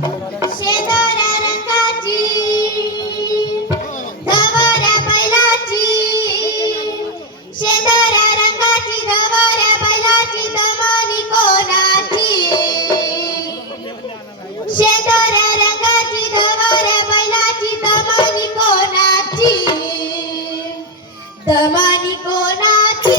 शेंदऱ्या रंगाची धवऱ्या बैलाची शेंदऱ्या रंगाची धवऱ्या बैलाची दमनी कोणाची शेंदऱ्या रंगाची धवऱ्या बैलाची दमनी कोणाची दमनी कोणाची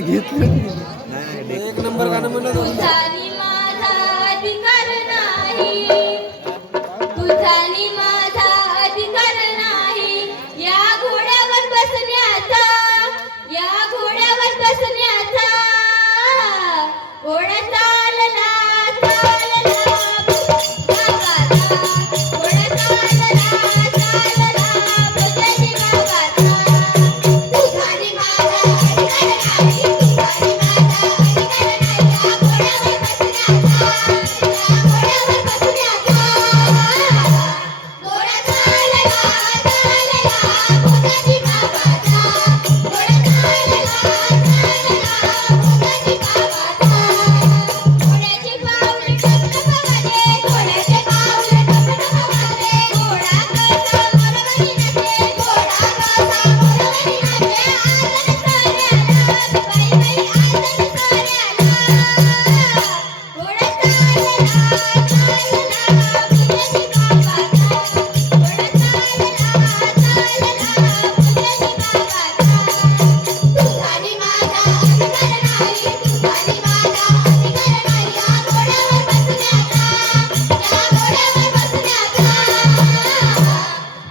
एक नंबर गाणं म्हणलं होतं. तुझा नि माझा अधिकार नाही, तुझा नि माझा अधिकार नाही या घोड्यावर बसण्याचा, या घोड्यावर बसण्याचा. घोडा चालला चालला गावाचा, घोडा चालला चालला भोजाजी गावाचा. तुझा नि माझा अधिकार नाही, तुझा नि माझा अधिकार नाही या घोड्यावर बसण्याचा, या घोड्यावर बसण्याचा. घोडा चालला चालला भोजाजी गावाचा, घोडा चालला चालला भोजाजी गावाचा. घोड्याचे पाऊल टपटपवाले, घोड्याचे पाऊल टपटपवाले. घोडा कसा मोरवरी नाचे, घोडा कसा मोरवरी नाचे. आजन साऱ्याला बाई बाई आजन साऱ्याला. घोडा चालला चालला भोजाजी गावाचा, घोडा चालला चालला भोजाजी गावाचा. तुझा नि माझा अधिकार नाही, तुझा नि माझा अधिकार नाही या घोड्यावर बसण्याचा, या घोड्यावर बसण्याचा.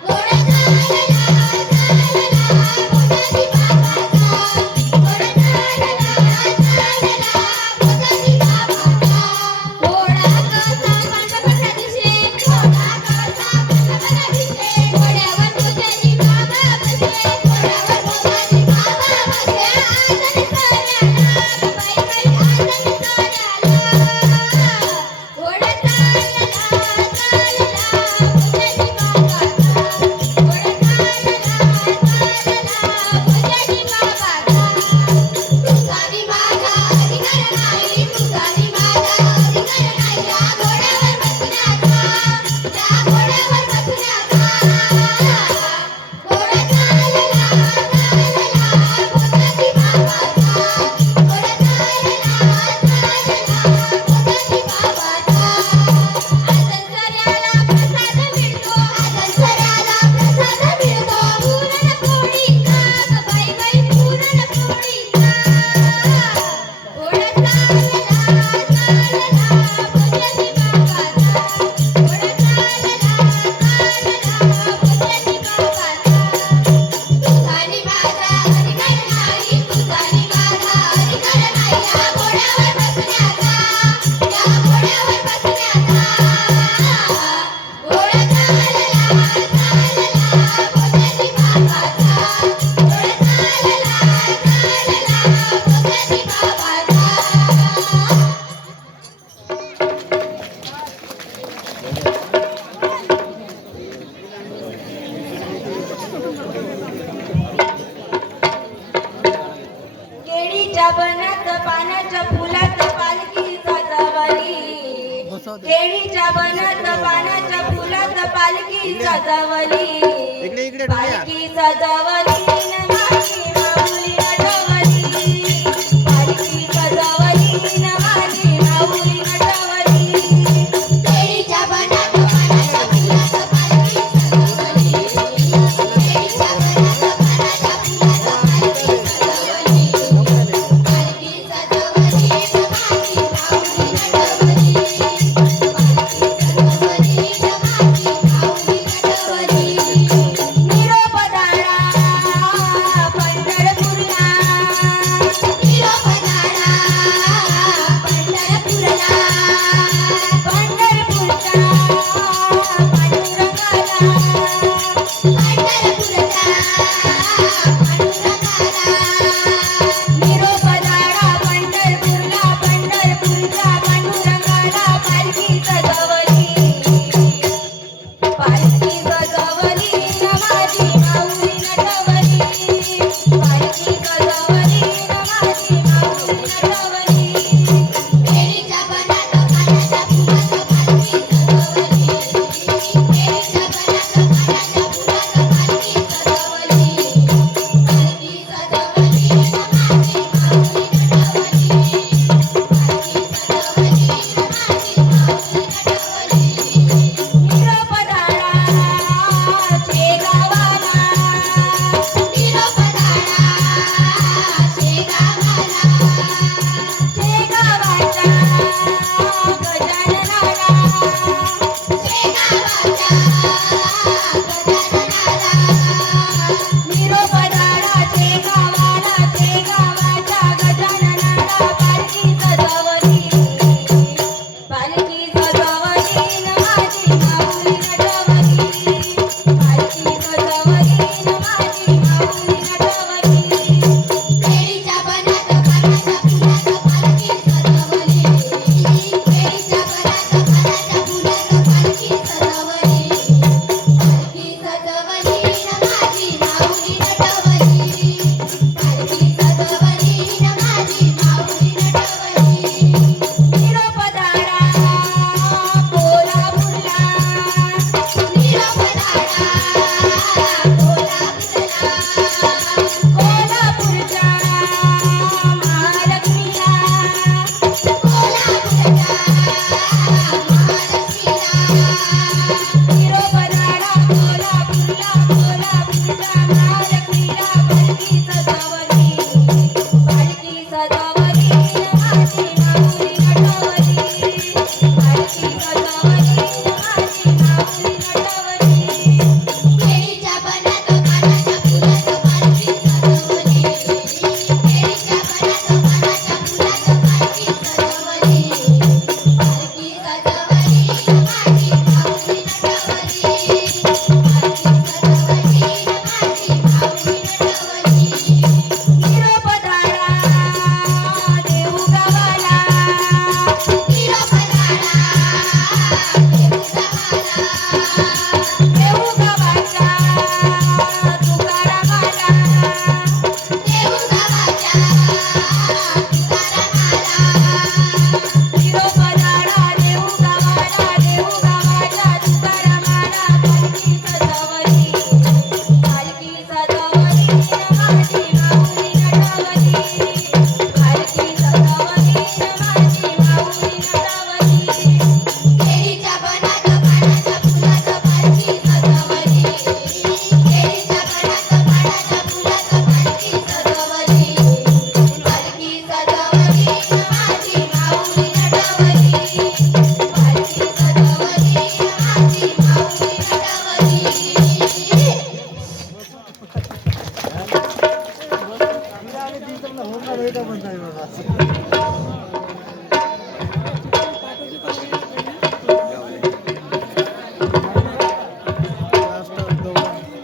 घोडा चालला चालला भोजाजी गावाचा, घोडा चालला चालला भोजाजी गावाचा. घोडा कसा पंढरपूरला दिसे, घोडा कसा पंढरपूरला दिसे. घोड्यावर भोजाजी बाबा बसले, घोड्यावर भोजाजी बाबा बसले. आजन साऱ्याला बाई बाई आजन साऱ्याला. घोडा चालला चालला भोजाजी गावाचा, घोडा चालला चालला भोजाजी गावाचा. तुझा नि माझा अधिकार नाही, तुझा नि माझा अधिकार नाही या घोड्यावर बसण्याचा, या घोड्यावर बसण्याचा. घोडा चालला चालला भोजाजी गावाचा, घोडा चालला चालला भोजाजी गावाचा. आजन साऱ्याला प्रसाद मिळतो, आजन साऱ्याला प्रसाद मिळतो. पुरणपोळीचा ग बाई बाई पुरणपोळीचा. घोडा चालला चालला भोजाजी गावाचा, घोडा चालला चालला भोजाजी गावाचा. तुझा नि माझा अधिकार नाही, तुझा नि माझा अधिकार नाही या घोड्यावर बसण्याचा, या घोड्यावर बसण्याचा. घोडा चालला चालला भोजाजी गावाचा, घोडा चालला चालला भोजाजी गावाचा. केळीच्या बनात पानाच्या फुलात पालखी सजवली, केळीच्या बनात पानाच्या फुलात पालखी सजवली. इकडे पालखी सजवली न माझी माऊली नटवली, पालखी सजवली न माझी माऊली नटवली. केळीच्या बनात पानाच्या फुलात पालखी सजवली, केळीच्या बनात पानाच्या फुलात पालखी सजवली. पालखी सजवली न माझी माऊली नटवली, पालखी सजवली न माझी माऊली नटवली. निरोप दाडा पंढरपूरला, निरोप दाडा पंढरपूरला. पंढरपूरचा पांडुरंगाला, पंढरपूरचा पांडुरंगाला. निरोप दाडा पंढरपूरला, पंढरपूरच्या पांडुरंगाला. पालखी सजवली, पालखी सजवली न माझी माऊली नटवली, पालखी सजवली न माझी माऊली नटवली. केळीच्या बनात पानाच्या फुलात पालखी सजवली, केळीच्या बनात पानाच्या फुलात पालखी सजवली. पालखी सजवली न माझी माऊली नटवली, पालखी सजवली न माझी माऊली नटवली. निरोप दाडा निरोप दाराचे गावाच्या गजाननाला पालखी सजवली न माझी माऊली नटवली पालखी सजवली न माझी माऊली नटवली केळीच्या बनात पानाच्या फुलाचं पालखी सजवली केळीच्या बनात पानाच्या फुलाचं पालखी सजवली पालखी सजवली न माझी माऊली नटवली पालखी सजवली न माझी माऊली नटवली निरोप दारा कोल्हापूरला निरोप दारा कोल्हापूरच्या महालक्ष्मीला कोल्हापूरच्या महालक्ष्मीला निरोप दारा कोल्हापूरच्या महालक्ष्मीला पालखी सजवली न माझी माऊली नटवली पालखी सजवली न माझी माऊली नटवली केळीच्या बनात पानाच्या फुलाचं पालखी सजवली केळीच्या बनात पानाच्या फुलाचं पालखी सजवली पालखी सजवली न माझी माऊली नटवली पालखी सजवली न माझी माऊली नटवली निरोप दारा देऊ गावाला निरोप दारा देऊ गावाच्या तुकारामाला देऊ गावाच्या तुकारामाला निरोप दारा देऊ गावाच्या तुकारामाला पालखी सजवली न माझी माऊली नटवली पालखी सजवली न माझी माऊली नटवली केळीच्या बनात पानाच्या फुलाचं पालखी सजवली केळीच्या बनात पानाच्या फुलाचं पालखी सजवली पालखी सजवली न माझी माऊली नटवली पालखी सजवली न माझी माऊली नटवली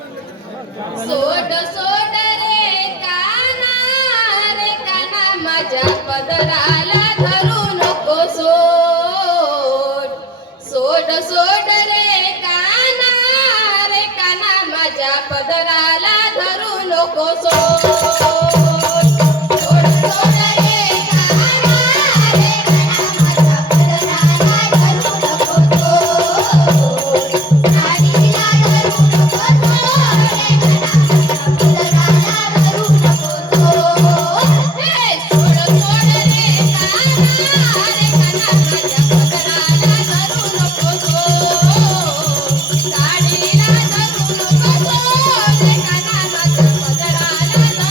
सोड सोड रे काना माझ्या पदराला धरू नको सोड सोड सोड रे काना माझ्या पदराला धरू नको सोड सोड सोड रे काना माझ्या पदराला धरू नको सोड साडीला धरू नको सोड रे काना माझ्या पदराला धरू नको सोड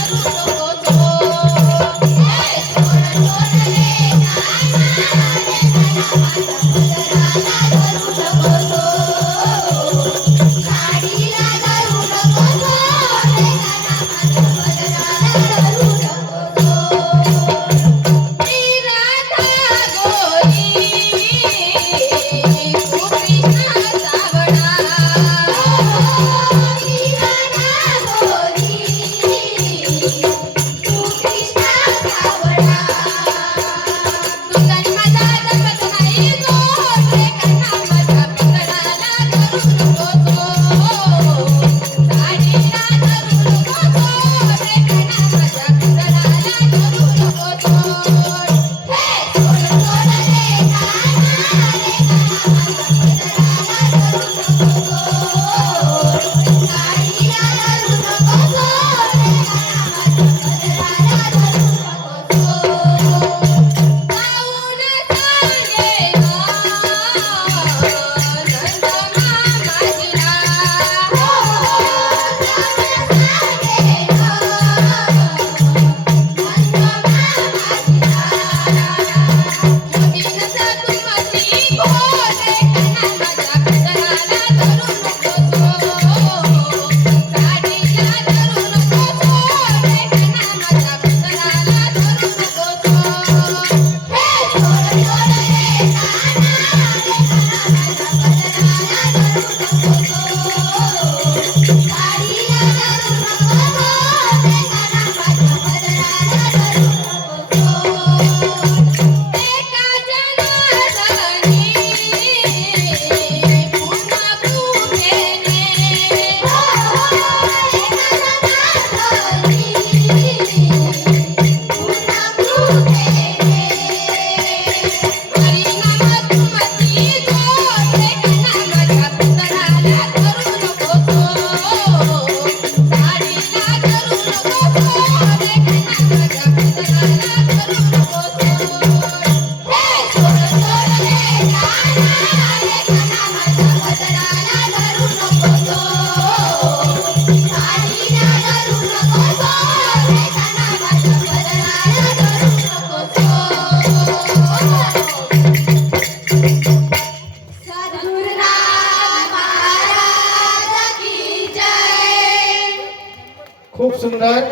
खूप सुंदर.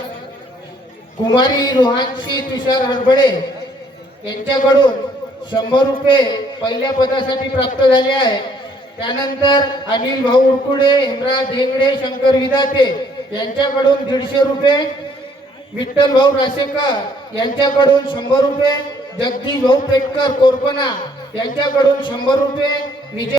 कुमारी रोहानशी तुषार हरबळे यांच्याकडून 100 रुपये पहिल्या पदासाठी प्राप्त झाले आहे. त्यानंतर अनिल भाऊ उरकुडे, हेमराज धेंगडे, शंकर विदाते यांच्याकडून 150 रुपये. विठ्ठल भाऊ राशेकर यांच्याकडून 100 रुपये. जगदीश भाऊ पेटकर कोरपणा यांच्याकडून 100 रुपये. विजय